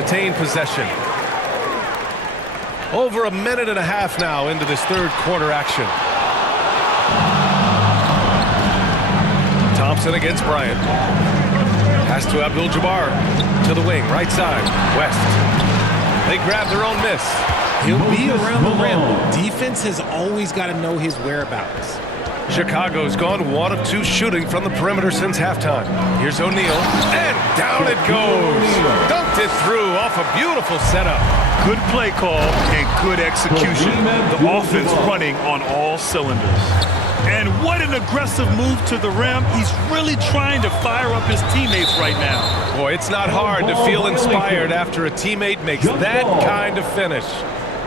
retain possession. Over a minute and a half now into this third quarter action. Thompson against Bryant. Pass to Abdul-Jabbar. To the wing, right side. West. They grab their own miss. He'll be around the rim. Defense has always got to know his whereabouts. Chicago's gone 1 of 2 shooting from the perimeter since halftime. Here's O'Neal, and down it goes. Dunked it through off a beautiful setup. Good play call and good execution. The offense running on all cylinders. And what an aggressive move to the rim. He's really trying to fire up his teammates right now. Boy, it's not hard to feel inspired after a teammate makes that kind of finish.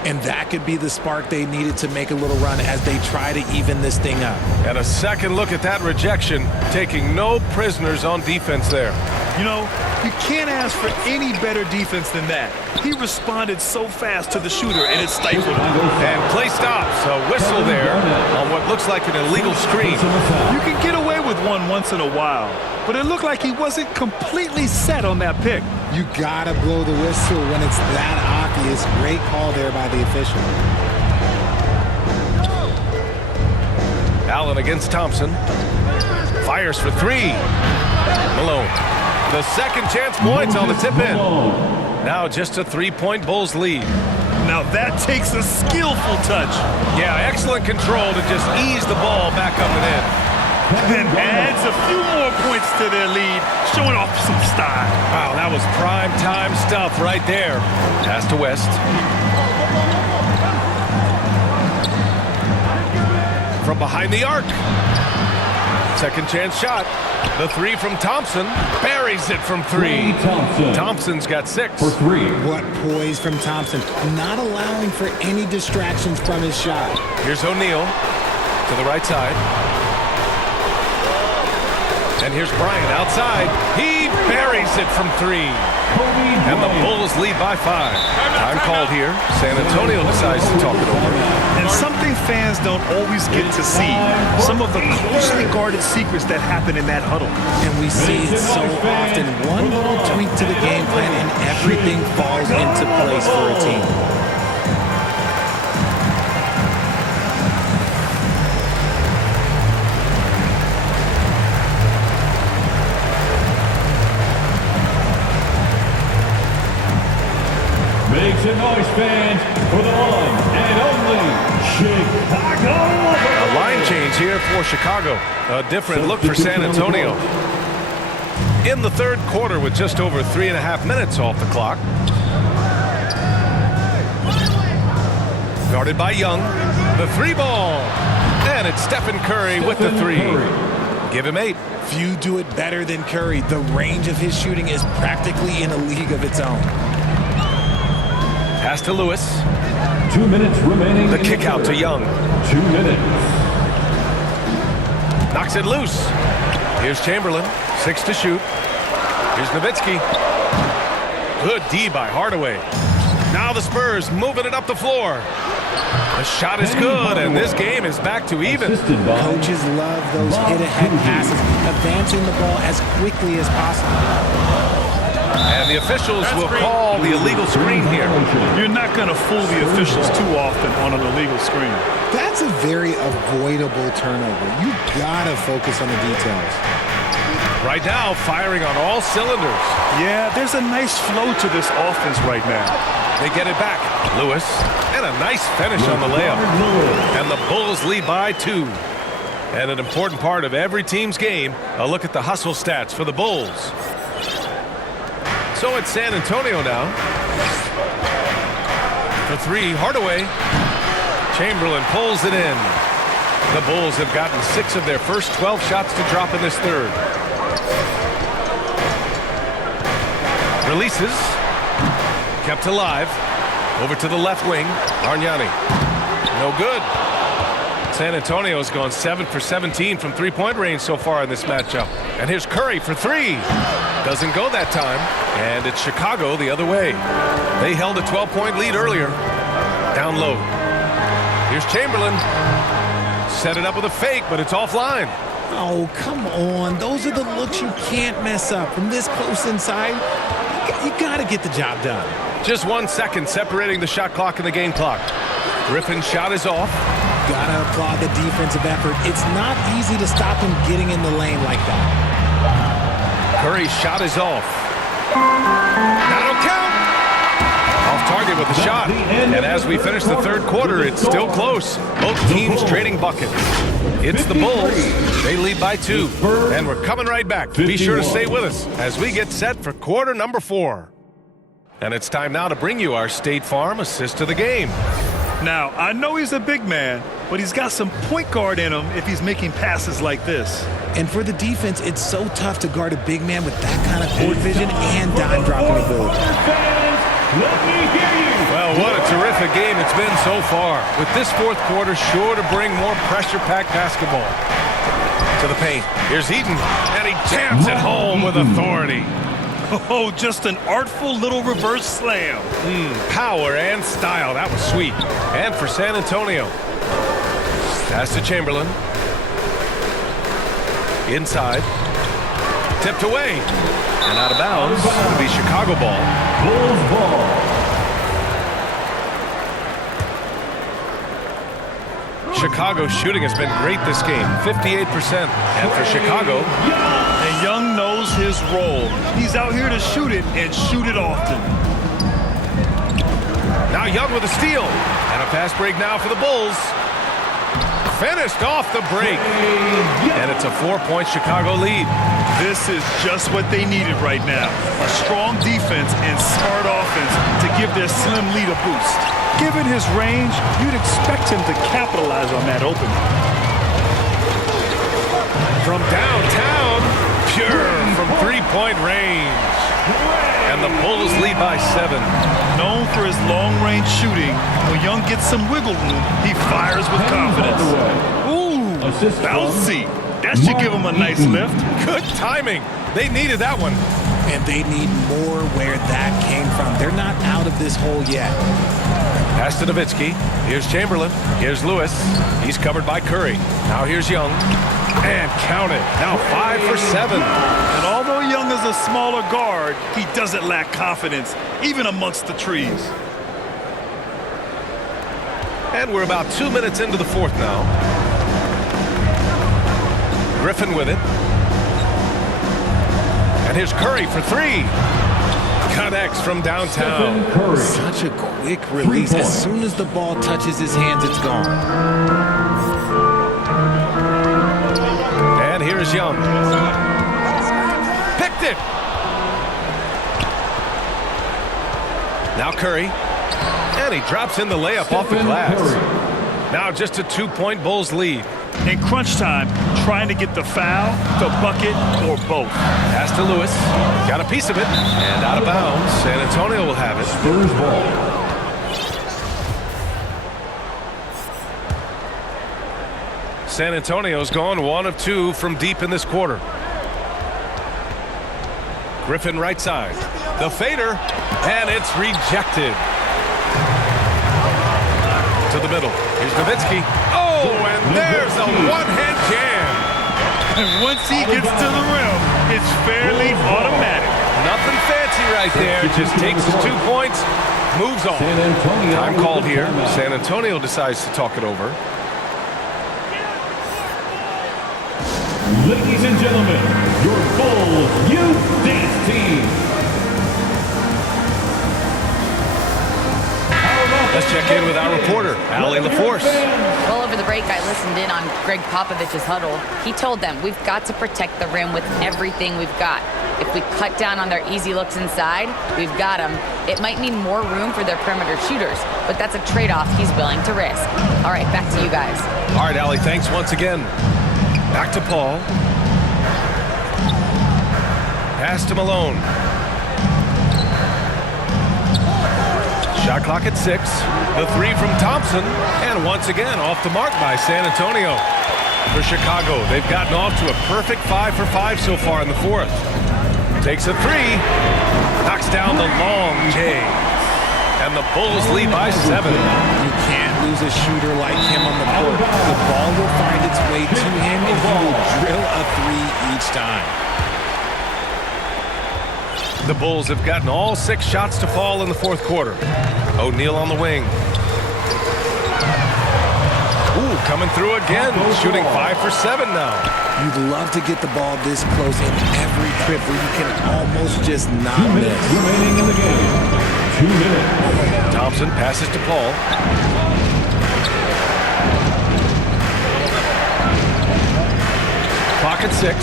And that could be the spark they needed to make a little run as they try to even this thing up. And a second look at that rejection, taking no prisoners on defense there. You know, you can't ask for any better defense than that. He responded so fast to the shooter, and it stifled him. And play stops. A whistle there on what looks like an illegal screen. You can get away with one once in a while, but it looked like he wasn't completely set on that pick. You gotta blow the whistle when it's that obvious. Great call there by the official. Allen against Thompson. Fires for 3. Malone. The second chance points on the tip-in. Now just a 3-point Bulls lead. Now that takes a skillful touch. Yeah, excellent control to just ease the ball back up and in. And adds a few more points to their lead, showing off some style. Wow, that was prime time stuff right there. Pass to West. From behind the arc. Second chance shot. The 3 from Thompson. Buries it from 3. Thompson's got 6. For 3. What poise from Thompson. Not allowing for any distractions from his shot. Here's O'Neal to the right side. And here's Bryant outside. He buries it from 3. And the Bulls lead by 5. Time called here. San Antonio decides to talk it over. And something fans don't always get to see. Some of the closely guarded secrets that happen in that huddle. And we see it so often. One little tweak to the game plan and everything falls into place for a team. Make some noise, fans, for the one and only Chicago. A line change here for Chicago. A different look for San Antonio. In the third quarter with just over 3.5 minutes off the clock. Guarded by Young. The 3 ball. And it's Stephen Curry with the 3. Give him 8. Few do it better than Curry. The range of his shooting is practically in a league of its own. Pass to Lewis. 2 minutes remaining. The kick out to Young. 2 minutes. Knocks it loose. Here's Chamberlain. 6 to shoot. Here's Nowitzki. Good D by Hardaway. Now the Spurs moving it up the floor. The shot is good, and this game is back to even. Coaches love those hit-ahead passes, advancing the ball as quickly as possible. And the officials will call the illegal screen here. You're not going to fool the officials too often on an illegal screen. That's a very avoidable turnover. You gotta focus on the details. Right now, firing on all cylinders. Yeah, there's a nice flow to this offense right now. They get it back. Lewis, and a nice finish on the layup. And the Bulls lead by 2. And an important part of every team's game, a look at the hustle stats for the Bulls. So it's San Antonio now. For 3, Hardaway. Chamberlain pulls it in. The Bulls have gotten 6 of their first 12 shots to drop in this third. Releases. Kept alive. Over to the left wing. Argnani. No good. San Antonio's gone 7 for 17 from 3-point range so far in this matchup. And here's Curry for 3. Doesn't go that time. And it's Chicago the other way. They held a 12-point lead earlier. Down low. Here's Chamberlain. Set it up with a fake, but it's offline. Oh, come on. Those are the looks you can't mess up. From this close inside, you got to get the job done. Just 1 second separating the shot clock and the game clock. Griffin's shot is off. Got to applaud the defensive effort. It's not easy to stop him getting in the lane like that. Curry's shot is off. That'll count. Off target with the shot. And as we finish the third quarter, it's still close. Both teams trading buckets. It's the Bulls. They lead by 2. And we're coming right back. Be sure to stay with us as we get set for quarter number 4. And it's time now to bring you our State Farm assist of the game. Now, I know he's a big man, but he's got some point guard in him if he's making passes like this. And for the defense, it's so tough to guard a big man with that kind of court vision and dime dropping ability. Well, what a terrific game it's been so far. With this fourth quarter sure to bring more pressure-packed basketball to the paint. Here's Eaton, and he jams it home with authority. Oh, just an artful little reverse slam. Power and style. That was sweet. And for San Antonio. Pass to Chamberlain. Inside. Tipped away. And out of bounds. It'll be Chicago ball. Bulls ball. Chicago's shooting has been great this game. 58%. And for Chicago. And Young knows his role. He's out here to shoot it and shoot it often. Now Young with a steal. And a fast break now for the Bulls. Finished off the break. And it's a 4-point Chicago lead. This is just what they needed right now. A strong defense and smart offense to give their slim lead a boost. Given his range, you'd expect him to capitalize on that opening. From downtown, pure from three-point range. And the Bulls lead by 7. Known for his long-range shooting, when Young gets some wiggle room, he fires with confidence. Ooh, bouncy. That should give him a nice lift. Good timing. They needed that one. And they need more where that came from. They're not out of this hole yet. Pass to Nowitzki. Here's Chamberlain. Here's Lewis. He's covered by Curry. Now here's Young. And count it. Now 5 for 7. And although Young is a smaller guard, he doesn't lack confidence, even amongst the trees. And we're about 2 minutes into the fourth now. Griffin with it. And here's Curry for 3. Connects from downtown. Such a quick release. As soon as the ball touches his hands, it's gone. And here's Young. Picked it. Now Curry. And he drops in the layup off the glass. Now just a 2-point Bulls lead. In crunch time, trying to get the foul, the bucket, or both. Pass to Lewis. Got a piece of it. And out of bounds. San Antonio will have it. Spurs ball. San Antonio's gone 1 of 2 from deep in this quarter. Griffin right side. The fader. And it's rejected. To the middle. Here's Nowitzki. Oh, and there's a one-hand jam. And once he gets to the rim, it's fairly automatic. Nothing fancy right there. Just takes his 2 points, moves on. Time called here. San Antonio decides to talk it over. Ladies and gentlemen, your Bulls Youth Dance Team. Let's check in with our reporter, Allie LaForce. Well, over the break, I listened in on Greg Popovich's huddle. He told them, we've got to protect the rim with everything we've got. If we cut down on their easy looks inside, we've got them. It might mean more room for their perimeter shooters, but that's a trade-off he's willing to risk. All right, back to you guys. All right, Allie, thanks once again. Back to Paul. Pass to Malone. Shot clock at 6. The 3 from Thompson. And once again, off the mark by San Antonio. For Chicago, they've gotten off to a perfect 5 for 5 so far in the fourth. Takes a 3. Knocks down the long J. And the Bulls lead by 7. You can't lose a shooter like him on the court. The ball will find its way to him, and he will drill a 3 each time. The Bulls have gotten all 6 shots to fall in the fourth quarter. O'Neal on the wing. Ooh, coming through again, shooting 5 for 7 now. You'd love to get the ball this close in every trip where you can almost just not 2 minutes miss. remaining in the game. 2 minutes. Thompson passes to Paul. Clock at 6.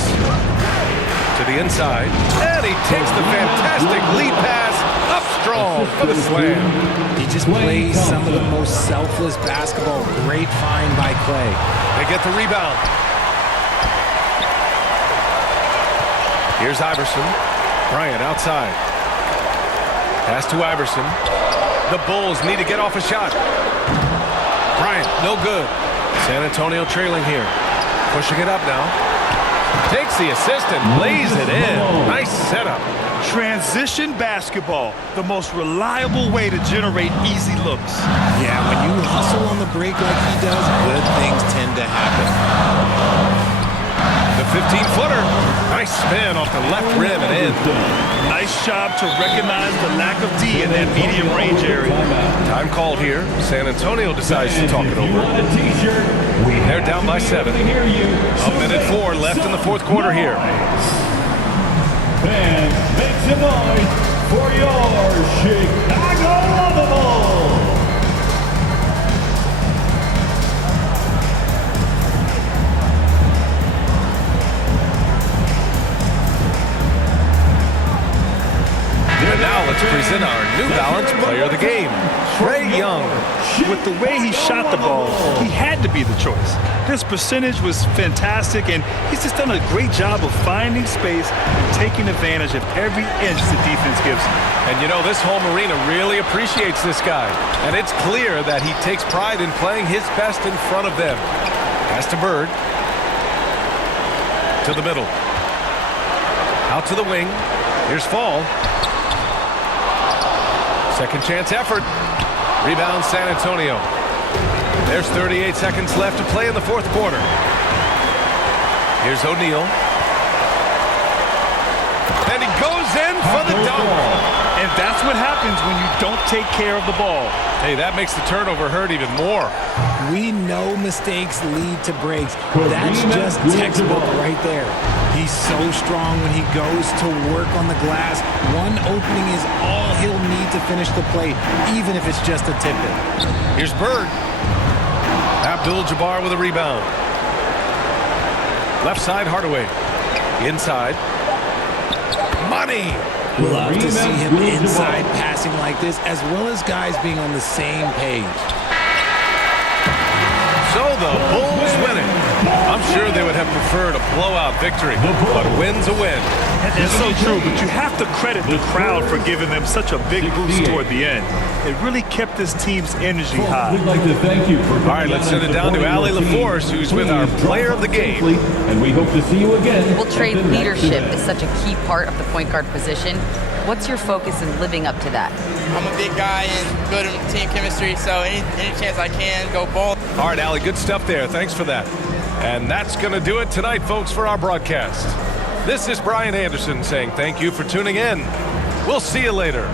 To the inside. And he takes the fantastic lead pass up strong for the slam. He just plays some of the most selfless basketball. Great find by Clay. They get the rebound. Here's Iverson. Bryant outside. Pass to Iverson. The Bulls need to get off a shot. Bryant, no good. San Antonio trailing here. Pushing it up now. Takes the assist and lays it in. Nice setup. Transition basketball, the most reliable way to generate easy looks. Yeah, when you hustle on the break like he does, good things tend to happen. The 15-footer. Nice spin off the left rim and in. Nice job to recognize the lack of D in that medium range area. Time called here. San Antonio decides to talk it over. They're down by 7. A minute 4 left in the fourth quarter here. Fans, make some noise for your Chicago Bulls. And now let's present our New Balance Player of the Game, Trae Young. With the way he shot the ball, he had to be the choice. His percentage was fantastic, and he's just done a great job of finding space and taking advantage of every inch the defense gives him. And you know, this home arena really appreciates this guy. And it's clear that he takes pride in playing his best in front of them. Pass to Bird. To the middle. Out to the wing. Here's Fall. Second chance effort. Rebound San Antonio. There's 38 seconds left to play in the fourth quarter. Here's O'Neal. And he goes in for the dunk. And that's what happens when you don't take care of the ball. Hey, that makes the turnover hurt even more. We know mistakes lead to breaks. That's just textbook right there. He's so strong when he goes to work on the glass. One opening is all he'll need to finish the play, even if it's just a tip-in. Here's Bird. Abdul-Jabbar with a rebound. Left side, Hardaway. Inside. Money. Love to see him inside passing like this, as well as guys being on the same page. So the Bulls win it. I'm sure they would have preferred a blowout victory, but win's a win. It's so true, but you have to credit the crowd for giving them such a big boost toward the end. It really kept this team's energy high. We'd like to thank you for. All right, let's send it down to Allie LaForce, who's with our player of the game. And we hope to see you again. Well, Trae, leadership is such a key part of the point guard position. What's your focus in living up to that? I'm a big guy and good in team chemistry, so any chance I can, go ball. All right, Allie, good stuff there. Thanks for that. And that's going to do it tonight, folks, for our broadcast. This is Brian Anderson saying thank you for tuning in. We'll see you later.